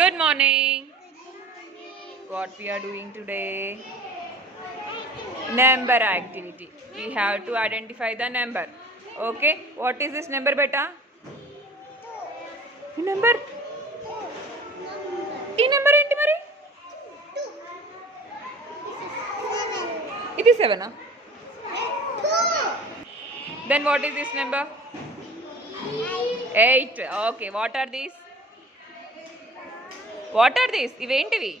Good morning. What we are doing today? Number activity. We have to identify the number. Okay. What is this number, beta? ఈ number ఏంటి మరి? ఇది 7. Then what is this number? 8. Okay. What are these? ఇవేంటివి?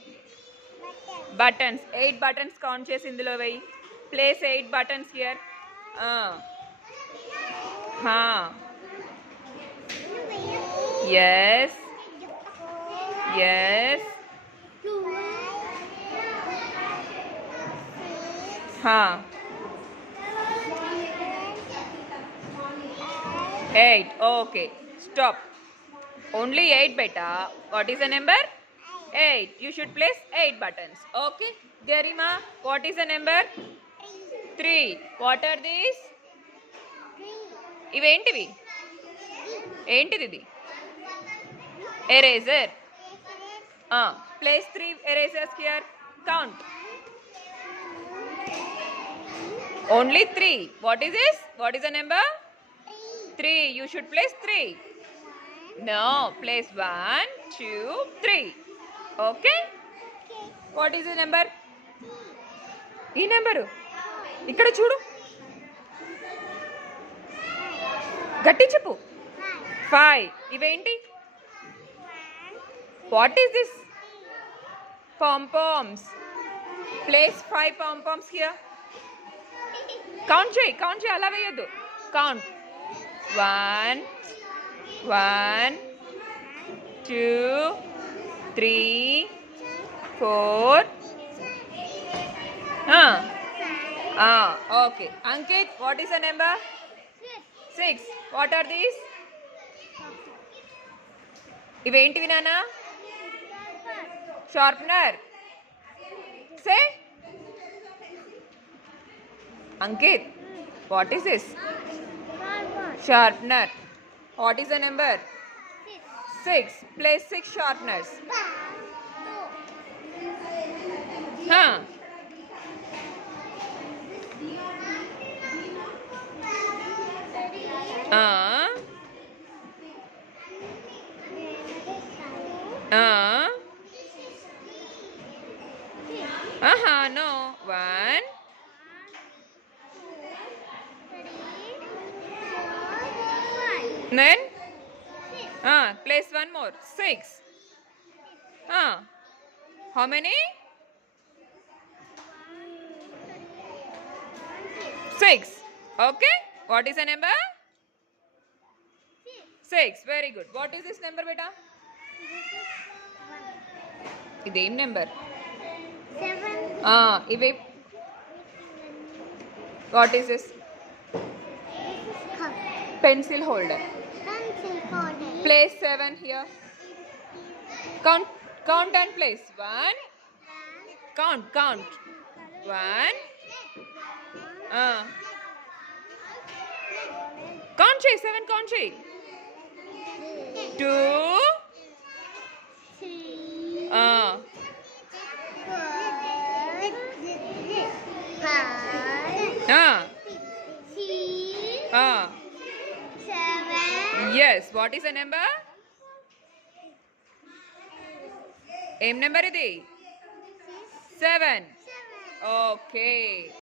Buttons. 8 buttons count చేసి ఇందులో వేయి. Place 8 buttons here. Yes. 8. Okay. Stop. Only 8, beta. What is the number? 8. You should place 8 buttons. Okay. Garima, what is the number? 3. What are these? ఇవేంటివి? ఏంటిది ఇది? Eraser. Place 3 erasers here. Count. Only 3. What is this? What is the number? 3. You should place 3. No. Place 1, 2, 3. Okay? What is the number? ఈ number ఇక్కడ చూడు, గట్టి చెప్పు. 5. ఇవేంటి? What is this? Pom-poms. Place 5 pom-poms here. Count చేయి, అలా వేయద్దు. Count. 1, 2, 3, 4. Okay. Ankit, what is the number? 6. What are these? ఇవేంటివి నాన్న? Sharpener. Say. Ankit, what is this? Sharpener. What is the number? 6. Place 6 sharpeners. No. 1. Then? Place one more. 6. How many? 6. Okay. What is the number? 6. Very good. What is this number, beta? ఇదేం number? 7. ఇవి what is this? Pencil holder. Place 7 here. Count and place. 1. Count. 1. Count చేయి. 7 count చేయి. 2. 5. Yes. What is the number? ఏం number ఇది? 7. Okay.